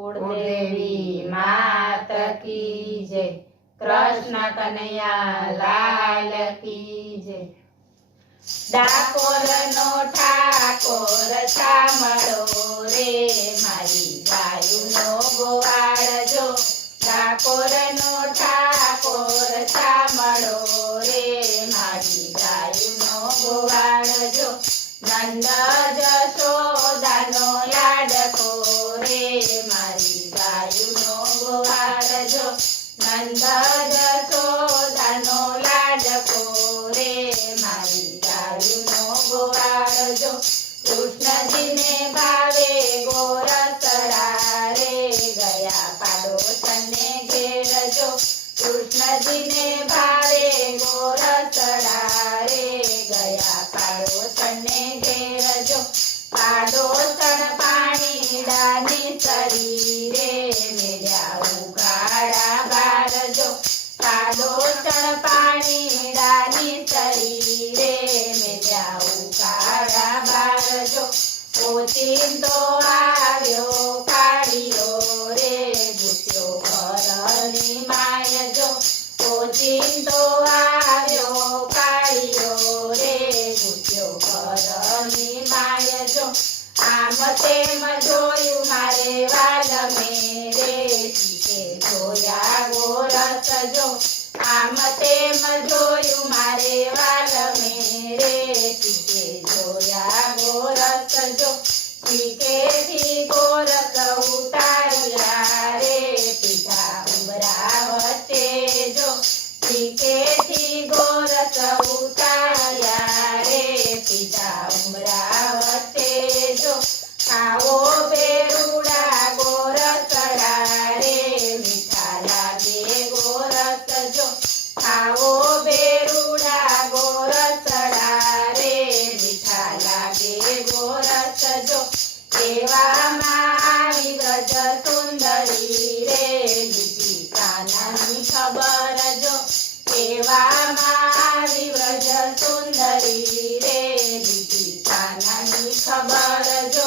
કુળદેવી માત કી જય, કૃષ્ણ કનૈયા લાલ કી જય। ડાકોરનો ઠાકોર સાંભળો રે, મારી ગાયુંનો ગોવાળજો। ડાકોરનો ઠાકોર સાંભળો રે, મારી ગાયુંનો ગોવાળજો। નંદ જશોદાનો લાડકો રે, મારી ગાયુંનો ગોવાળજો। નંદ જશોદાનો લાડકો રે, મારી ગાયુંનો ગોવાળજો। કૃષ્ણજીને ભાવે ગોરસડા રે, ગયા પાડોશને ઘેરજો। કૃષ્ણજીને ભાવે ગોરસડા રે, ગયા પાડોશને ઘેરજો। પાડોશણ પાણીડાની સરી રે, મેલ્યા ઉઘાડા બારજો। પાડોશણ પાણીડાની સરી રે, મેલ્યા ઉઘાડા બારજો। ઓચિંતો આવ્યો કાળીયો રે, ભૂસ્યો ઘરની માયજો। ઓચિંતો આવ્યો કાળીયો રે, ભૂસ્યો ઘરની માયજો। આમ તેમ જોયું મારે વાલમે રે, પીછે જોયા ગોરસજો। આમ તેમ જોયું મારે વાલમે રે, પીછે જોયા ગોરસજો। પીકેથી ગોરસ ઉતાર્યા રે, પીધા ઉંબરા વચ્ચે જો। પીકેથી ગોરસ ઉતાર્યા રે, પીધા ઉંબરા વચ્ચે જો। ખાવો બેરુડા ગોરસડા રે, મીઠા લાગે ગોરસજો। ખાવો બેરુડા ગોરસડા રે, મીઠા લાગે ગોરસજો। એવામાં આવી વ્રજ સુંદરી રે, લીધી કાનાની ખબર જો। એવામાં આવી વ્રજ સુંદરી રે, લીધી કાનાની ખબર જો।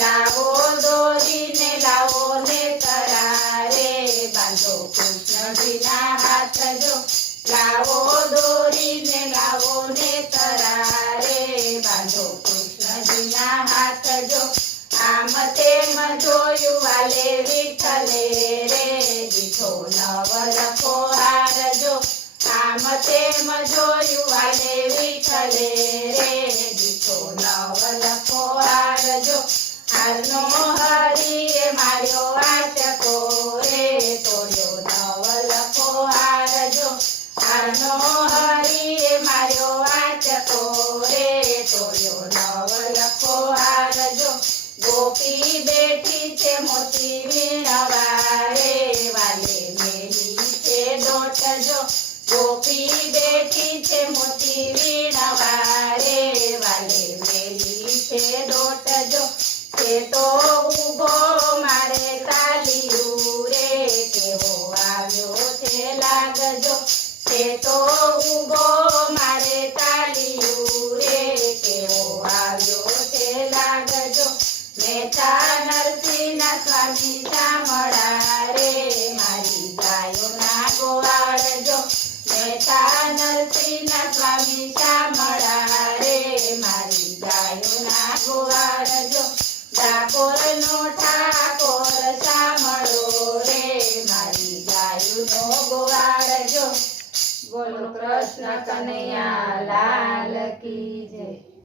લાવો દોરીને લાવો ને તરારે, બાંધો કૃષ્ણજીના હાથ જો। લાવો દોરીને લાવો ને તરારે, બાંધો કૃષ્ણજીના હાથ જો। આમ તેમ જોયું વાલે વિઠ્ઠલે રે, દીઠો નવલખો હારજો। આમ તેમ જોયું વાલે વિઠ્ઠલે રે, દીઠો નવલખો હારજો। હારનો હરીએ માર્યો વાચકો રે, તોડ્યો નવલખો હારજો। હારનો હરીએ માર્યો વાચકો રે, તોડ્યો નવલખો હારજો। ગોપી બેઠી છે મોતી વીણવા રે, વાલે મેલી છે દોટજો। ગોપી બેઠી છે મોતી વીણવા રે, વાલે મેલી છે દોટજો। તે તો ઉભો મારે તાલિયું રે, કેવો આવ્યો છે લાગજો। તે તો ઉભો મારે તાલિયું રે, કેવો આવ્યો છે લાગજો। મહેતા નરસિંહના સ્વામી શામળા રે, મારી ગાયોના ગોવાળજો। મહેતા નરસિંહના સ્વામી શામળા રે, મારી ગાયોના ગોવાળજો। ડાકોરનો ઠાકોર સાંભળો રે, મારી ગાયુંનો ગોવાળજો। બોલો કૃષ્ણ કનૈયા લાલ કી જય।